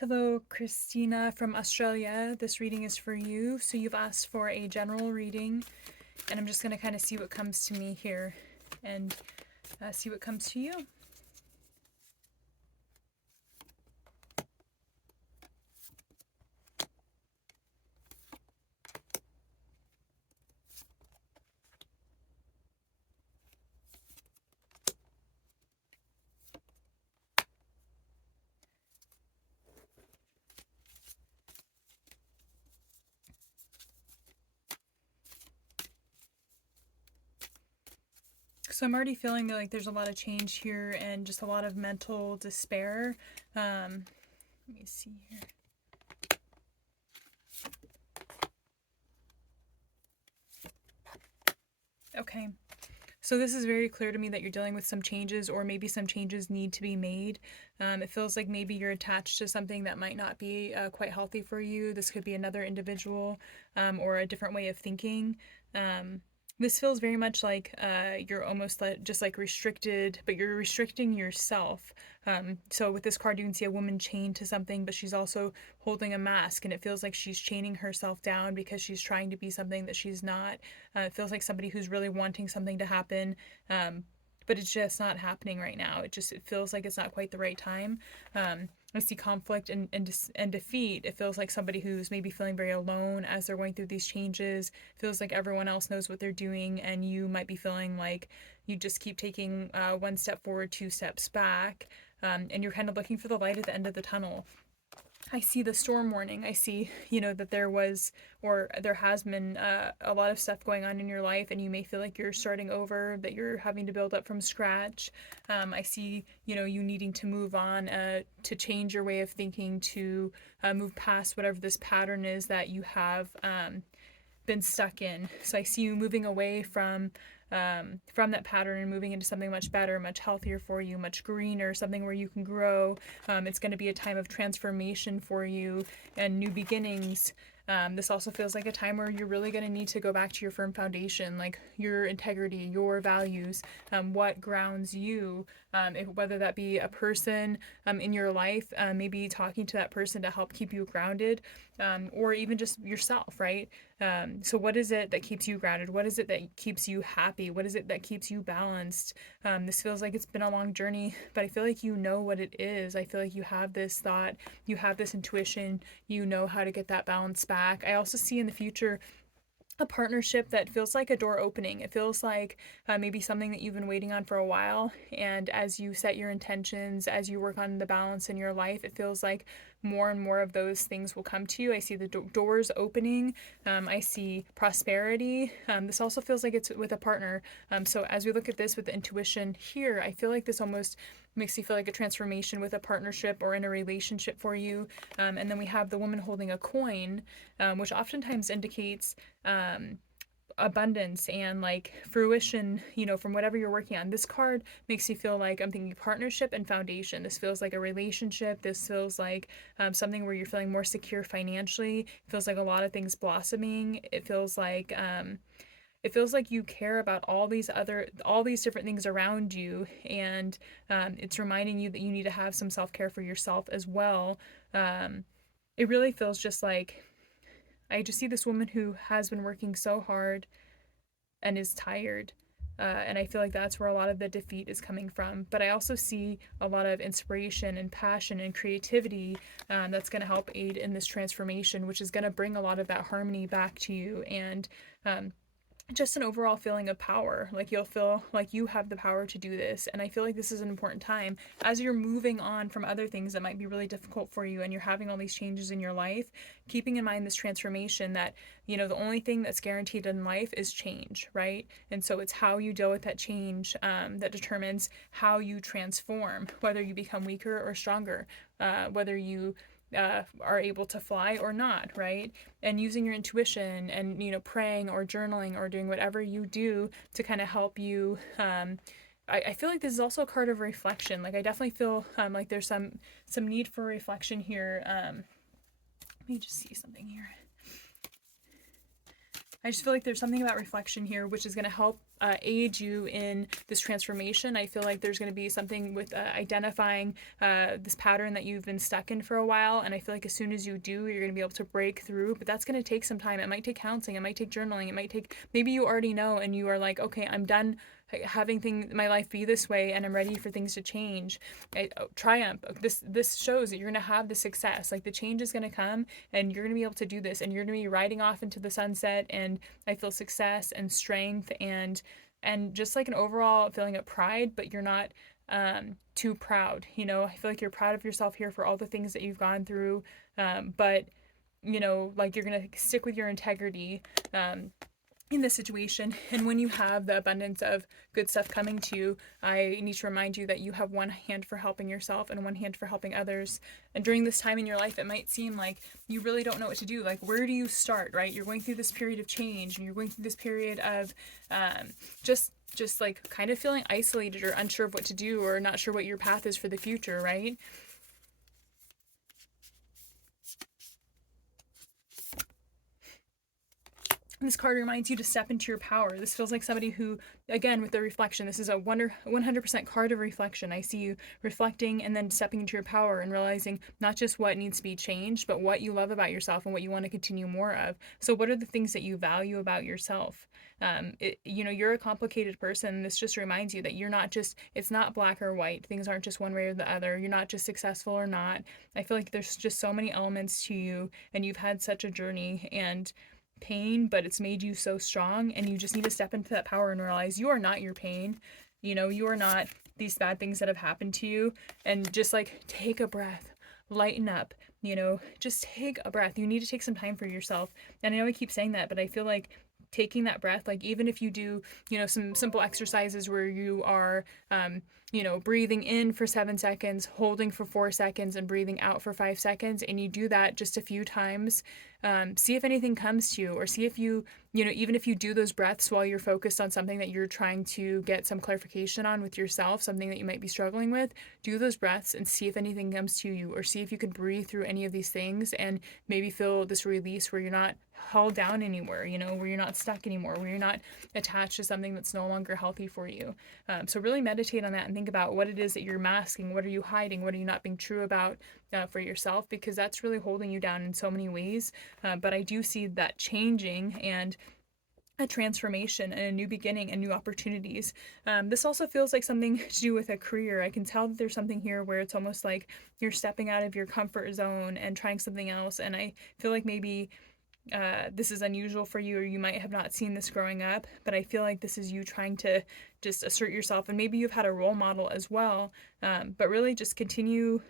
Hello, Christina from Australia. This reading is for you. So you've asked for a general reading, and I'm just going to kind of see what comes to me here and see what comes to you. So I'm already feeling that like there's a lot of change here and just a lot of mental despair. Let me see here. Okay. So this is very clear to me that you're dealing with some changes, or maybe some changes need to be made. It feels like maybe you're attached to something that might not be quite healthy for you. This could be another individual or a different way of thinking. Um, this feels very much like you're almost just like restricted, but you're restricting yourself. So with this card, you can see a woman chained to something, but she's also holding a mask, and it feels like she's chaining herself down because she's trying to be something that she's not. It feels like somebody who's really wanting something to happen, but it's just not happening right now. It feels like it's not quite the right time. I see conflict and defeat. It feels like somebody who's maybe feeling very alone as they're going through these changes. It feels like everyone else knows what they're doing, and you might be feeling like you just keep taking one step forward, two steps back, and you're kind of looking for the light at the end of the tunnel. I see the storm warning. I see, that there was or there has been a lot of stuff going on in your life, and you may feel like you're starting over, that you're having to build up from scratch. I see, you needing to move on, to change your way of thinking, to move past whatever this pattern is that you have been stuck in. So I see you moving away from that pattern and moving into something much better, much healthier for you, much greener, something where you can grow. It's going to be a time of transformation for you and new beginnings. This also feels like a time where you're really going to need to go back to your firm foundation, like your integrity, your values, what grounds you, whether that be a person in your life, maybe talking to that person to help keep you grounded, or even just yourself, right? So, what is it that keeps you grounded? What is it that keeps you happy? What is it that keeps you balanced? This feels like it's been a long journey, but I feel like you know what it is. I feel like you have this thought, you have this intuition, you know how to get that balance back. I also see in the future a partnership that feels like a door opening. It feels like maybe something that you've been waiting on for a while. And as you set your intentions, as you work on the balance in your life, it feels like more and more of those things will come to you. I see the doors opening. I see prosperity. This also feels like it's with a partner. So as we look at this with the intuition here, I feel like this almost makes you feel like a transformation with a partnership or in a relationship for you. And then we have the woman holding a coin, which oftentimes indicates abundance and like fruition, from whatever you're working on. This card makes you feel like, I'm thinking partnership and foundation. This feels like a relationship. This feels like something where you're feeling more secure financially. It feels like a lot of things blossoming. It feels like you care about all these different things around you, and it's reminding you that you need to have some self-care for yourself as well. It really feels just like I just see this woman who has been working so hard and is tired. And I feel like that's where a lot of the defeat is coming from. But I also see a lot of inspiration and passion and creativity that's going to help aid in this transformation, which is going to bring a lot of that harmony back to you. And just an overall feeling of power. Like you'll feel like you have the power to do this. And I feel like this is an important time as you're moving on from other things that might be really difficult for you and you're having all these changes in your life, keeping in mind this transformation that, the only thing that's guaranteed in life is change, right? And so it's how you deal with that change that determines how you transform, whether you become weaker or stronger, whether you are able to fly or not, right? And using your intuition and, praying or journaling or doing whatever you do to kind of help you. I feel like this is also a card of reflection. Like I definitely feel like there's some need for reflection here. Let me just see something here. I just feel like there's something about reflection here which is going to help aid you in this transformation. I feel like there's going to be something with identifying this pattern that you've been stuck in for a while, and I feel like as soon as you do, you're going to be able to break through, but that's going to take some time. It might take counseling, it might take journaling, it might take, maybe you already know and you are like, okay, I'm done having my life be this way and I'm ready for things to change. Triumph. This shows that you're going to have the success. Like the change is going to come and you're going to be able to do this and you're going to be riding off into the sunset, and I feel success and strength and just like an overall feeling of pride, but you're not too proud. You know, I feel like you're proud of yourself here for all the things that you've gone through, but you know, like you're going to stick with your integrity in this situation. And when you have the abundance of good stuff coming to you, I need to remind you that you have one hand for helping yourself and one hand for helping others. And during this time in your life, it might seem like you really don't know what to do. Like, where do you start, right? You're going through this period of change and you're going through this period of just like kind of feeling isolated or unsure of what to do or not sure what your path is for the future, right? This card reminds you to step into your power. This feels like somebody who, again, with the reflection, this is a 100% card of reflection. I see you reflecting and then stepping into your power and realizing not just what needs to be changed, but what you love about yourself and what you want to continue more of. So what are the things that you value about yourself? You know, you're a complicated person. This just reminds you that you're not just, it's not black or white. Things aren't just one way or the other. You're not just successful or not. I feel like there's just so many elements to you and you've had such a journey and pain, but it's made you so strong, and you just need to step into that power and realize you are not your pain. You know, you are not these bad things that have happened to you, and just like take a breath, lighten up, you know, just take a breath. You need to take some time for yourself. And I know I keep saying that, but I feel like taking that breath, like even if you do, you know, some simple exercises where you are you know, breathing in for 7 seconds, holding for 4 seconds, and breathing out for 5 seconds, and you do that just a few times, see if anything comes to you, or see if you know, even if you do those breaths while you're focused on something that you're trying to get some clarification on with yourself, something that you might be struggling with, do those breaths and see if anything comes to you, or see if you can breathe through any of these things and maybe feel this release where you're not held down anywhere, you know, where you're not stuck anymore, where you're not attached to something that's no longer healthy for you. So really meditate on that and think about what it is that you're masking, what are you hiding, what are you not being true about for yourself, because that's really holding you down in so many ways. But I do see that changing and a transformation and a new beginning and new opportunities. This also feels like something to do with a career. I can tell that there's something here where it's almost like you're stepping out of your comfort zone and trying something else. And I feel like maybe this is unusual for you, or you might have not seen this growing up, but I feel like this is you trying to just assert yourself, and maybe you've had a role model as well, but really just continue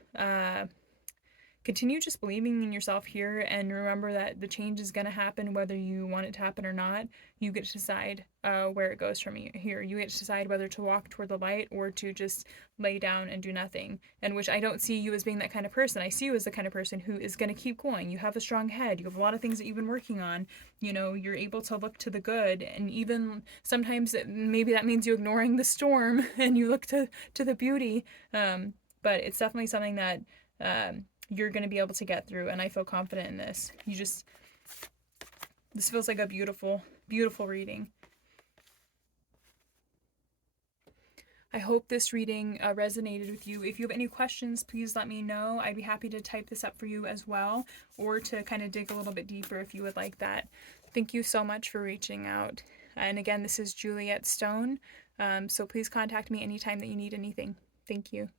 just believing in yourself here, and remember that the change is going to happen whether you want it to happen or not. You get to decide where it goes from here. You get to decide whether to walk toward the light or to just lay down and do nothing. And which I don't see you as being that kind of person. I see you as the kind of person who is going to keep going. You have a strong head. You have a lot of things that you've been working on. You know, you're able to look to the good, and even sometimes maybe that means you ignoring the storm and you look to the beauty. But it's definitely something that you're going to be able to get through, and I feel confident in this. This feels like a beautiful, beautiful reading. I hope this reading resonated with you. If you have any questions, please let me know. I'd be happy to type this up for you as well, or to kind of dig a little bit deeper if you would like that. Thank you so much for reaching out. And again, this is Juliet Stone. So please contact me anytime that you need anything. Thank you.